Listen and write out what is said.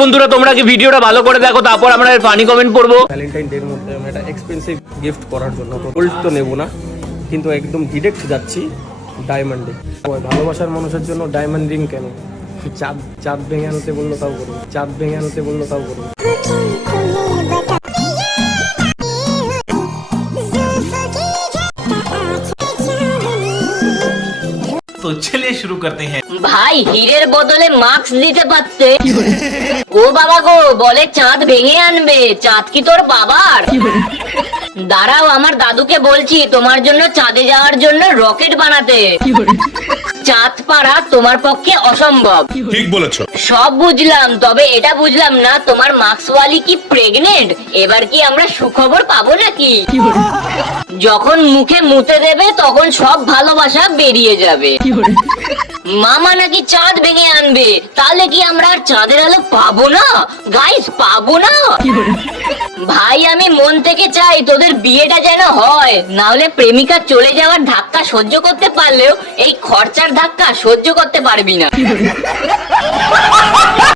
বন্ধুরা তোমরা কি ভিডিওটা ভালো করে দেখো, তারপর আমরা ফানি কমেন্ট পড়বো। ভ্যালেন্টাইন ডে এর মধ্যে আমরা একটা এক্সপেন্সিভ গিফট করার জন্য গোল্ড তো নেবো না, কিন্তু একদম ডিরেক্ট যাচ্ছি ডায়মন্ডে। ভালোবাসার মানুষের জন্য ডায়মন্ড রিং কেন? চাঁদ চাঁদ ভেঙে আনতে বললো তাও করবো, চাঁদ ভেঙে আনতে বললো তাও করবো। तो चलिए शुरू करते हैं। ভাই হীরের বদলে মাস্ক দিতে পারতে। ও বাবা গো, বলে চাঁদ ভেঙে আনবে, চাঁদ কি তোর বাবার? দাঁড়াও, আমার দাদুকে বলছি তোমার জন্য চাঁদে যাওয়ার জন্য রকেট বানাতে। চাঁদ পাড়া তোমার পক্ষে অসম্ভব। ঠিক বলেছো। সব বুঝলাম, তবে এটা বুঝলাম না তোমার মাস্কওয়ালি কি প্রেগনেন্ট? এবার কি আমরা সুখবর পাবো নাকি? যখন মুখে মুতে দেবে তখন সব ভালোবাসা বেরিয়ে যাবে। মামা নাকি চাঁদ ভেঙে আনবে, তাহলে কি আমরা আর চাঁদের আলো পাবো না? গাইস, পাবো না? ভাই আমি মন থেকে চাই তোদের বিয়েটা যেন হয়, না হলে প্রেমিকা চলে যাওয়ার ধাক্কা সহ্য করতে পারলেও এই খরচার ধাক্কা সহ্য করতে পারবি না।